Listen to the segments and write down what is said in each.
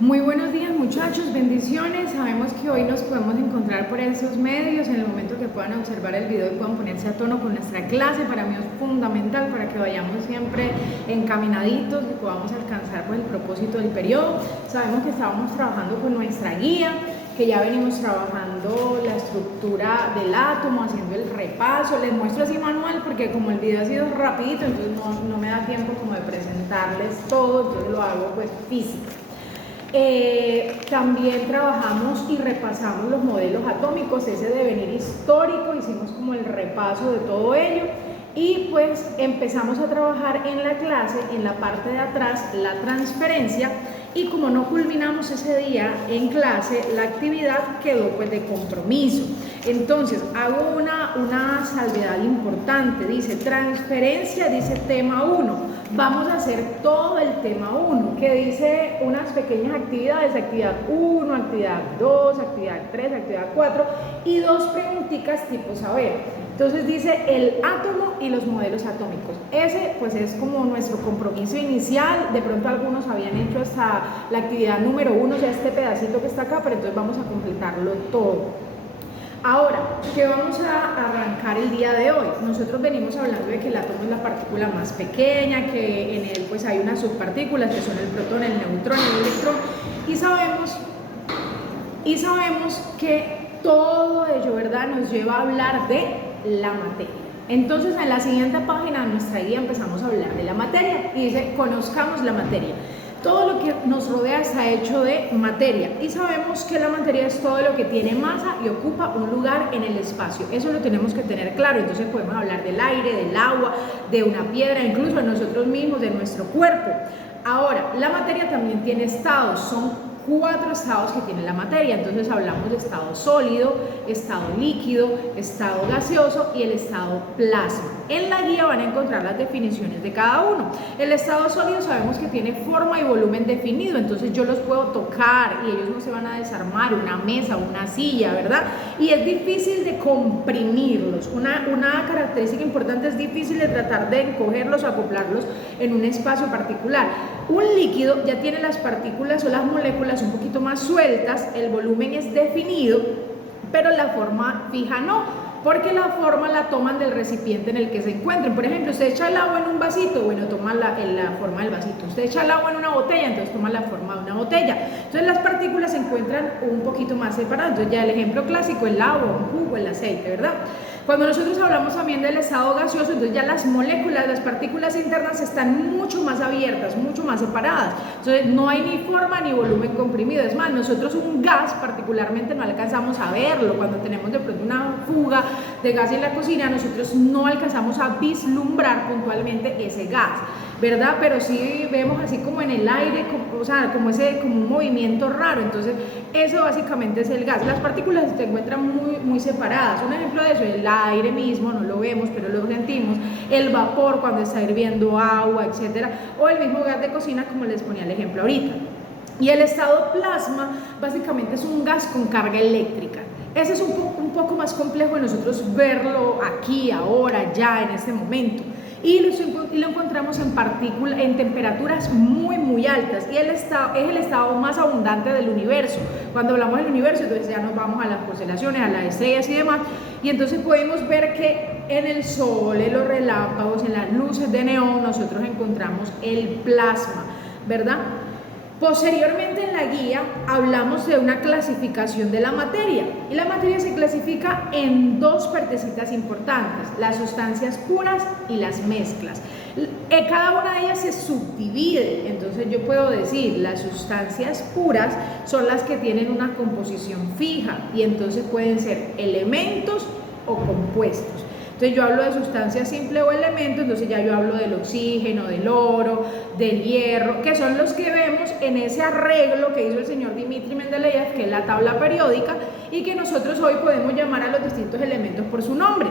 Muy buenos días muchachos, bendiciones. Sabemos que hoy nos podemos encontrar por esos medios. En el momento que puedan observar el video y puedan ponerse a tono con nuestra clase, para mí es fundamental para que vayamos siempre encaminaditos y podamos alcanzar pues, el propósito del periodo. Sabemos que estábamos trabajando con nuestra guía, que ya venimos trabajando la estructura del átomo, haciendo el repaso. Les muestro así manual porque como el video ha sido rapidito, entonces no me da tiempo como de presentarles todo, entonces lo hago pues físico. También trabajamos y repasamos los modelos atómicos, ese devenir histórico, hicimos como el repaso de todo ello y pues empezamos a trabajar en la clase, en la parte de atrás, la transferencia, y como no culminamos ese día en clase, la actividad quedó pues de compromiso. Entonces hago una salvedad importante, dice transferencia, dice tema 1. Vamos a hacer todo el tema 1, que dice unas pequeñas actividades, actividad 1, actividad 2, actividad 3, actividad 4 y dos preguntitas tipo saber. Entonces dice el átomo y los modelos atómicos. Ese pues es como nuestro compromiso inicial. De pronto algunos habían hecho hasta la actividad número 1, o sea, este pedacito que está acá, pero entonces vamos a completarlo todo. Ahora, ¿qué vamos a arrancar el día de hoy? Nosotros venimos hablando de que el átomo es la partícula más pequeña, que en él pues hay unas subpartículas que son el protón, el neutrón, el electrón, y sabemos que todo ello, ¿verdad?, nos lleva a hablar de la materia. Entonces, en la siguiente página de nuestra guía empezamos a hablar de la materia y dice, conozcamos la materia. Todo lo que nos rodea está hecho de materia y sabemos que la materia es todo lo que tiene masa y ocupa un lugar en el espacio. Eso lo tenemos que tener claro. Entonces podemos hablar del aire, del agua, de una piedra, incluso de nosotros mismos, de nuestro cuerpo. Ahora, la materia también tiene estados, son 4 estados que tiene la materia. Entonces hablamos de estado sólido, estado líquido, estado gaseoso y el estado plasma. En la guía van a encontrar las definiciones de cada uno. El estado sólido sabemos que tiene forma y volumen definido, entonces yo los puedo tocar y ellos no se van a desarmar, una mesa, una silla, ¿verdad? Y es difícil de comprimirlos. Una característica importante, es difícil de tratar de encogerlos o acoplarlos en un espacio particular. Un líquido ya tiene las partículas o las moléculas un poquito más sueltas, el volumen es definido, pero la forma fija no, porque la forma la toman del recipiente en el que se encuentren. Por ejemplo, usted echa el agua en un vasito, bueno, toma la forma del vasito. Usted echa el agua en una botella, entonces toma la forma de una botella. Entonces las partículas se encuentran un poquito más separadas. Entonces ya el ejemplo clásico, el agua, un jugo, el aceite, ¿verdad? Cuando nosotros hablamos también del estado gaseoso, entonces ya las moléculas, las partículas internas están mucho más abiertas, mucho más separadas. Entonces no hay ni forma ni volumen comprimido. Es más, nosotros un gas particularmente no alcanzamos a verlo. Cuando tenemos de pronto una fuga de gas en la cocina, nosotros no alcanzamos a vislumbrar puntualmente ese gas, ¿verdad? Pero sí vemos así como en el aire, o sea, como un movimiento raro. Entonces eso básicamente es el gas. Las partículas se encuentran muy separadas. Un ejemplo de eso es el aire mismo, no lo vemos pero lo sentimos, el vapor cuando está hirviendo agua, etcétera, o el mismo gas de cocina como les ponía el ejemplo ahorita. Y el estado plasma básicamente es un gas con carga eléctrica. Ese es un poco más complejo de nosotros verlo aquí, ahora, ya, en este momento. Y lo encontramos en temperaturas muy altas, y es el estado más abundante del universo. Cuando hablamos del universo, entonces ya nos vamos a las constelaciones, a las estrellas y demás, y entonces podemos ver que en el sol, en los relámpagos, en las luces de neón, nosotros encontramos el plasma, ¿verdad? Posteriormente en la guía hablamos de una clasificación de la materia, y la materia se clasifica en dos partecitas importantes, las sustancias puras y las mezclas. Cada una de ellas se subdivide, entonces yo puedo decir las sustancias puras son las que tienen una composición fija y entonces pueden ser elementos o compuestos. Entonces yo hablo de sustancia simple o elemento, entonces ya yo hablo del oxígeno, del oro, del hierro, que son los que vemos en ese arreglo que hizo el señor Dmitri Mendeleev, que es la tabla periódica, y que nosotros hoy podemos llamar a los distintos elementos por su nombre.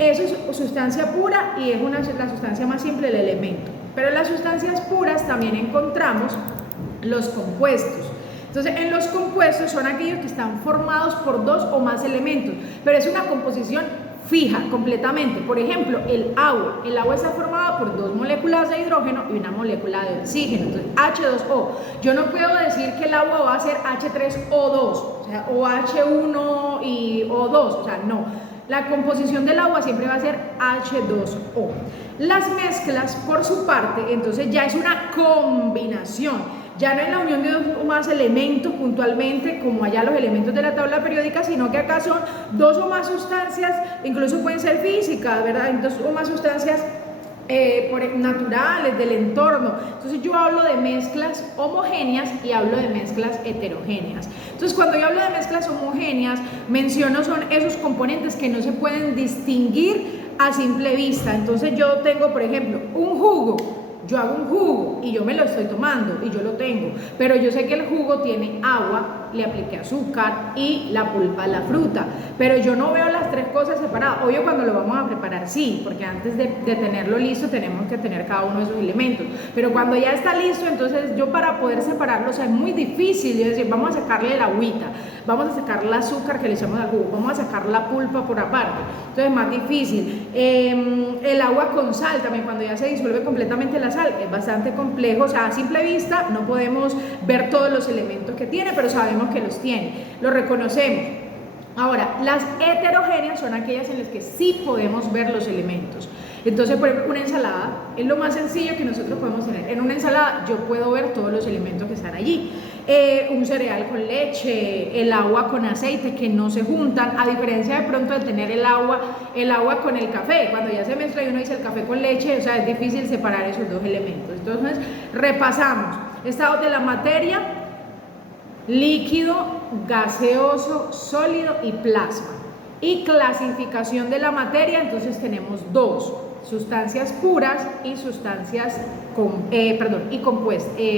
Eso es sustancia pura y es la sustancia más simple, el elemento. Pero en las sustancias puras también encontramos los compuestos. Entonces, en los compuestos son aquellos que están formados por dos o más elementos, pero es una composición fija completamente. Por ejemplo, el agua. El agua está formada por 2 moléculas de hidrógeno y una molécula de oxígeno. Entonces, H2O. Yo no puedo decir que el agua va a ser H3O2, o sea, o H1 y O2, o sea, no. La composición del agua siempre va a ser H2O. Las mezclas, por su parte, entonces ya es una combinación. Ya no es la unión de 2 o más elementos puntualmente, como allá los elementos de la tabla periódica, sino que acá son 2 o más sustancias, incluso pueden ser físicas, ¿verdad? 2 o más sustancias naturales, del entorno. Entonces yo hablo de mezclas homogéneas y hablo de mezclas heterogéneas. Entonces cuando yo hablo de mezclas homogéneas, menciono son esos componentes que no se pueden distinguir a simple vista. Entonces yo tengo, por ejemplo, un jugo. Yo hago un jugo y yo me lo estoy tomando y yo lo tengo, pero yo sé que el jugo tiene agua, le apliqué azúcar y la pulpa de la fruta, pero yo no veo las 3 cosas separadas. Obvio, cuando lo vamos a preparar sí, porque antes de tenerlo listo tenemos que tener cada uno de esos elementos, pero cuando ya está listo, entonces yo para poder separarlo, o sea, es muy difícil. Yo decir, vamos a sacarle el agüita, vamos a sacar el azúcar que le echamos al jugo, vamos a sacar la pulpa por aparte, entonces es más difícil. El agua con sal también, cuando ya se disuelve completamente la sal, es bastante complejo. O sea, a simple vista no podemos ver todos los elementos que tiene, pero sabemos que los tiene, los reconocemos. Ahora, las heterogéneas son aquellas en las que sí podemos ver los elementos. Entonces, por ejemplo, una ensalada es lo más sencillo que nosotros podemos tener. En una ensalada yo puedo ver todos los elementos que están allí. Un cereal con leche, el agua con aceite, que no se juntan, a diferencia de pronto de tener el agua con el café. Cuando ya se mezcla y uno dice el café con leche, o sea, es difícil separar esos 2 elementos. Entonces, repasamos. Estados de la materia: líquido, gaseoso, sólido y plasma. Y clasificación de la materia, entonces tenemos 2: sustancias puras y sustancias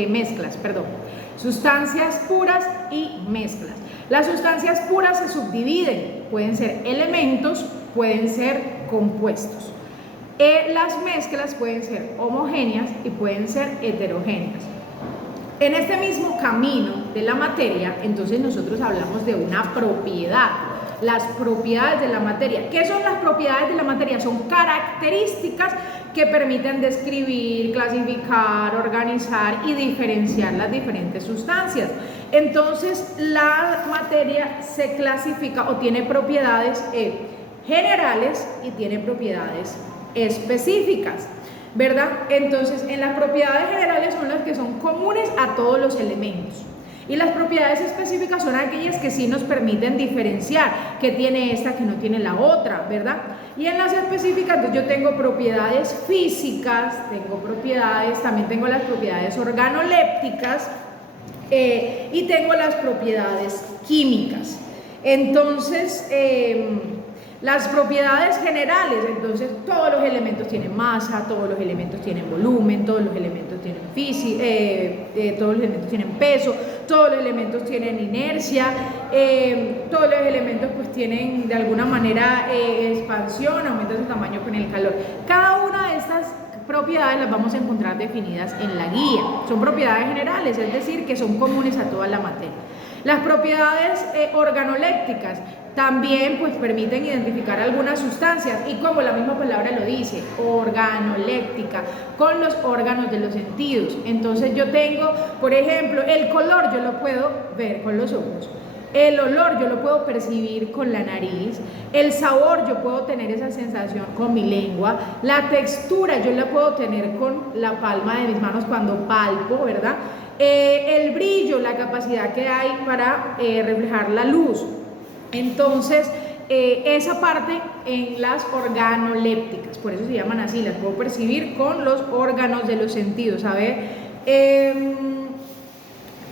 mezclas. Sustancias puras y mezclas. Las sustancias puras se subdividen, pueden ser elementos, pueden ser compuestos. Las mezclas pueden ser homogéneas y pueden ser heterogéneas. En este mismo camino de la materia, entonces nosotros hablamos de una propiedad. Las propiedades de la materia. ¿Qué son las propiedades de la materia? Son características que permiten describir, clasificar, organizar y diferenciar las diferentes sustancias. Entonces, la materia se clasifica o tiene propiedades generales y tiene propiedades específicas, ¿verdad? Entonces, en las propiedades generales son las que son comunes a todos los elementos. Y las propiedades específicas son aquellas que sí nos permiten diferenciar que tiene esta que no tiene la otra, ¿verdad? Y en las específicas, entonces yo tengo propiedades físicas, también tengo las propiedades organolépticas y tengo las propiedades químicas. Entonces, las propiedades generales, entonces todos los elementos tienen masa, todos los elementos tienen volumen, todos los elementos tienen todos los elementos tienen peso, todos los elementos tienen inercia, todos los elementos pues tienen de alguna manera expansión, aumenta su tamaño con el calor. Cada una de estas propiedades las vamos a encontrar definidas en la guía. Son propiedades generales, es decir, que son comunes a toda la materia. Las propiedades organolépticas también pues permiten identificar algunas sustancias y, como la misma palabra lo dice, organoléptica, con los órganos de los sentidos. Entonces yo tengo, por ejemplo, el color yo lo puedo ver con los ojos, el olor yo lo puedo percibir con la nariz, el sabor yo puedo tener esa sensación con mi lengua, la textura yo la puedo tener con la palma de mis manos cuando palpo, ¿verdad? El brillo, la capacidad que hay para reflejar la luz. Entonces, esa parte en las organolépticas, por eso se llaman así, las puedo percibir con los órganos de los sentidos. A ver,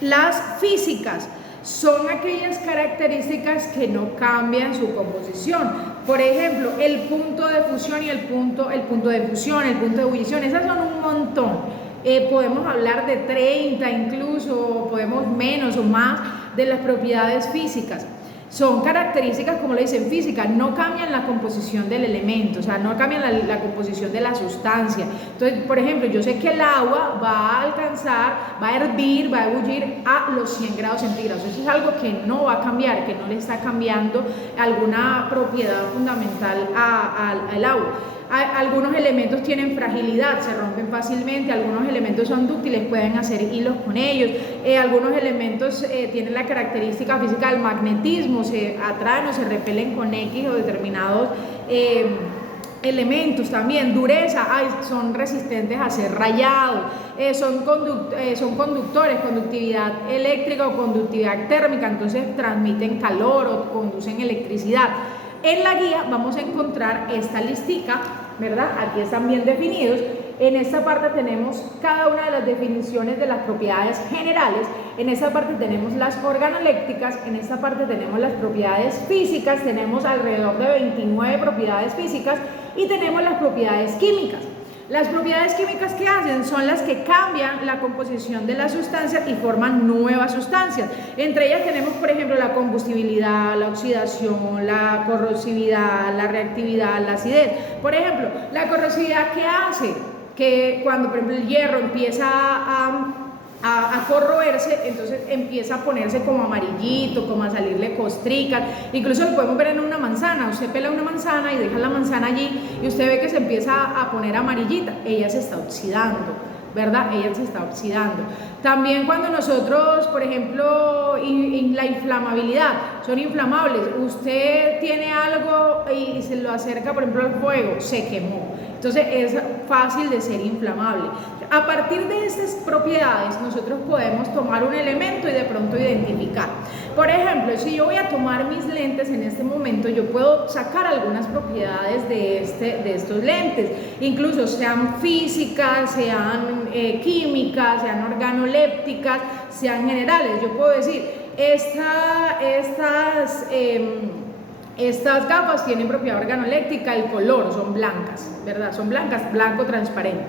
las físicas son aquellas características que no cambian su composición. Por ejemplo, el punto de fusión y el punto de fusión, el punto de ebullición, esas son un montón. Podemos hablar de 30 incluso, podemos menos o más de las propiedades físicas. Son características, como lo dice en física, no cambian la composición del elemento, o sea, no cambian la composición de la sustancia. Entonces, por ejemplo, yo sé que el agua va a alcanzar, va a hervir, va a ebullir a los 100 grados centígrados. Eso es algo que no va a cambiar, que no le está cambiando alguna propiedad fundamental al agua. Algunos elementos tienen fragilidad, se rompen fácilmente, algunos elementos son dúctiles, pueden hacer hilos con ellos, algunos elementos tienen la característica física del magnetismo, se atraen o se repelen con X o determinados elementos también, dureza, son resistentes a ser rayados, son conductores, conductividad eléctrica o conductividad térmica, entonces transmiten calor o conducen electricidad. En la guía vamos a encontrar esta listica, ¿verdad? Aquí están bien definidos. En esta parte tenemos cada una de las definiciones de las propiedades generales. En esta parte tenemos las organoléctricas, en esta parte tenemos las propiedades físicas, tenemos alrededor de 29 propiedades físicas y tenemos las propiedades químicas. Las propiedades químicas que hacen son las que cambian la composición de las sustancias y forman nuevas sustancias. Entre ellas tenemos, por ejemplo, la combustibilidad, la oxidación, la corrosividad, la reactividad, la acidez. Por ejemplo, la corrosividad, ¿qué hace? Que cuando, por ejemplo, el hierro empieza a corroerse, entonces empieza a ponerse como amarillito, como a salirle costricas, incluso lo podemos ver en una manzana. Usted pela una manzana y deja la manzana allí y usted ve que se empieza a poner amarillita, ella se está oxidando, ¿verdad? Ella se está oxidando. También cuando nosotros, por ejemplo, la inflamabilidad, son inflamables, usted tiene algo y se lo acerca, por ejemplo, al fuego, se quemó, entonces es fácil de ser inflamable. A partir de estas propiedades nosotros podemos tomar un elemento y de pronto identificar. Por ejemplo, si yo voy a tomar mis lentes en este momento, yo puedo sacar algunas propiedades de estos lentes, incluso sean físicas, sean químicas, sean organolépticas, sean generales. Yo puedo decir, estas gafas tienen propiedad organoléctrica, el color, son blancas, ¿verdad? Son blancas, blanco transparente.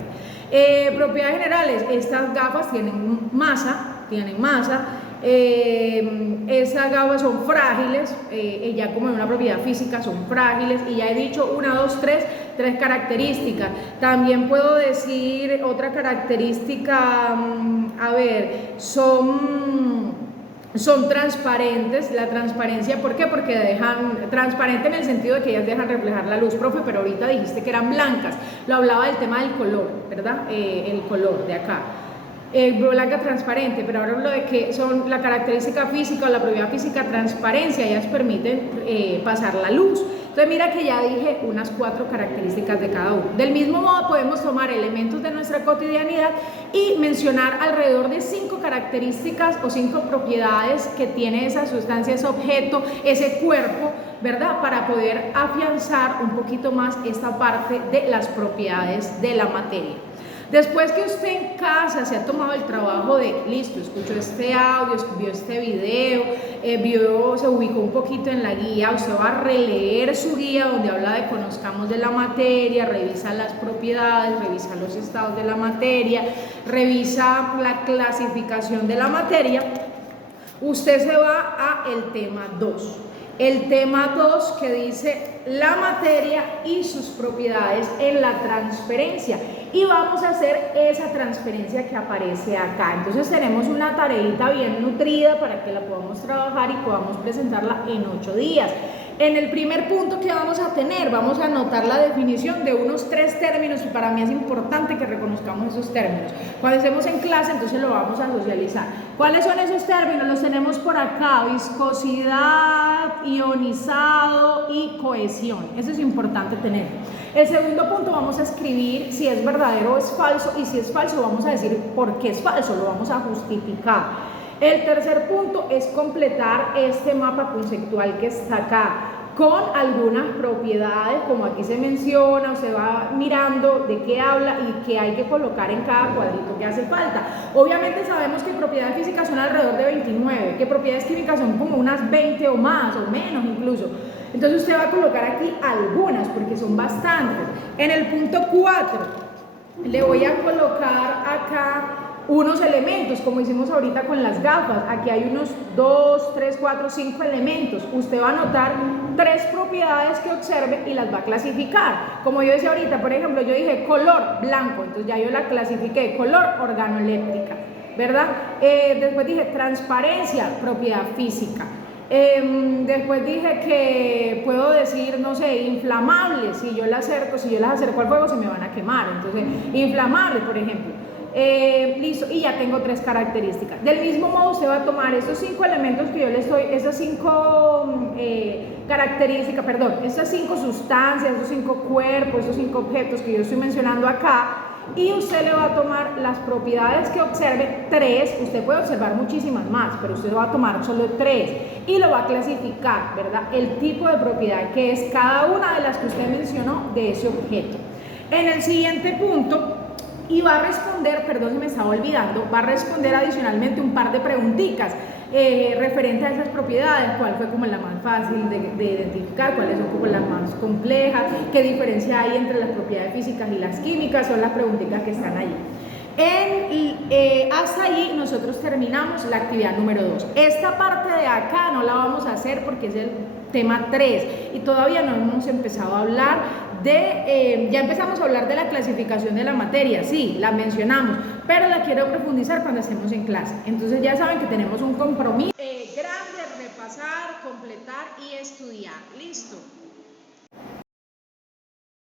Propiedades generales, estas gafas tienen masa, esas gafas son frágiles, ya como en una propiedad física son frágiles, y ya he dicho 1, 2, 3 características. También puedo decir otra característica, son transparentes. La transparencia, ¿por qué? Porque dejan, transparente en el sentido de que ellas dejan reflejar la luz, profe, pero ahorita dijiste que eran blancas, lo hablaba del tema del color, ¿verdad? El color de acá. Blanca transparente, pero ahora hablo de que son la característica física o la propiedad física transparencia, ellas permiten pasar la luz. Entonces mira que ya dije unas 4 características de cada uno. Del mismo modo podemos tomar elementos de nuestra cotidianidad y mencionar alrededor de 5 características o 5 propiedades que tiene esa sustancia, ese objeto, ese cuerpo, ¿verdad? Para poder afianzar un poquito más esta parte de las propiedades de la materia. Después que usted en casa se ha tomado el trabajo de, listo, escuchó este audio, vio este video, se ubicó un poquito en la guía, usted va a releer su guía donde habla de conozcamos de la materia, revisa las propiedades, revisa los estados de la materia, revisa la clasificación de la materia. Usted se va a el tema 2. El tema 2 que dice la materia y sus propiedades en la transferencia. Y vamos a hacer esa transferencia que aparece acá. Entonces tenemos una tareita bien nutrida para que la podamos trabajar y podamos presentarla en 8 días. En el primer punto que vamos a tener, vamos a anotar la definición de unos 3 términos y para mí es importante que reconozcamos esos términos. Cuando estemos en clase, entonces lo vamos a socializar. ¿Cuáles son esos términos? Los tenemos por acá: viscosidad, ionizado y cohesión. Eso es importante tener. El segundo punto vamos a escribir si es verdadero o es falso, y si es falso vamos a decir por qué es falso, lo vamos a justificar. El tercer punto es completar este mapa conceptual que está acá con algunas propiedades, como aquí se menciona, usted va mirando de qué habla y qué hay que colocar en cada cuadrito que hace falta. Obviamente sabemos que propiedades físicas son alrededor de 29, que propiedades químicas son como unas 20 o más, o menos incluso. Entonces usted va a colocar aquí algunas, porque son bastantes. En el punto 4, le voy a colocar acá unos elementos, como hicimos ahorita con las gafas. Aquí hay unos 2, 3, 4, 5 elementos. Usted va a anotar 3 propiedades que observe y las va a clasificar. Como yo decía ahorita, por ejemplo, yo dije color blanco, entonces ya yo la clasifiqué, color organoléptica, ¿verdad? Después dije transparencia, propiedad física. Después dije que puedo decir, no sé, inflamable, si yo las acerco al fuego se me van a quemar, entonces inflamable, por ejemplo. Listo, y ya tengo 3 características. Del mismo modo usted va a tomar esos 5 elementos que yo le estoy, esas 5 características, perdón, esas 5 sustancias, esos 5 cuerpos, esos 5 objetos que yo estoy mencionando acá, y usted le va a tomar las propiedades que observe, 3, usted puede observar muchísimas más, pero usted va a tomar solo 3 y lo va a clasificar, ¿verdad? El tipo de propiedad que es cada una de las que usted mencionó de ese objeto. En el siguiente punto, y va a responder, perdón, se me estaba olvidando, va a responder adicionalmente un par de preguntitas referente a esas propiedades, cuál fue como la más fácil de identificar, cuáles son como las más complejas, qué diferencia hay entre las propiedades físicas y las químicas, son las preguntitas que están ahí. Hasta allí nosotros terminamos la actividad número 2. Esta parte de acá no la vamos a hacer porque es el tema 3 y todavía no hemos empezado a hablar ya empezamos a hablar de la clasificación de la materia, sí, la mencionamos, pero la quiero profundizar cuando estemos en clase. Entonces ya saben que tenemos un compromiso grande, repasar, completar y estudiar. ¿Listo?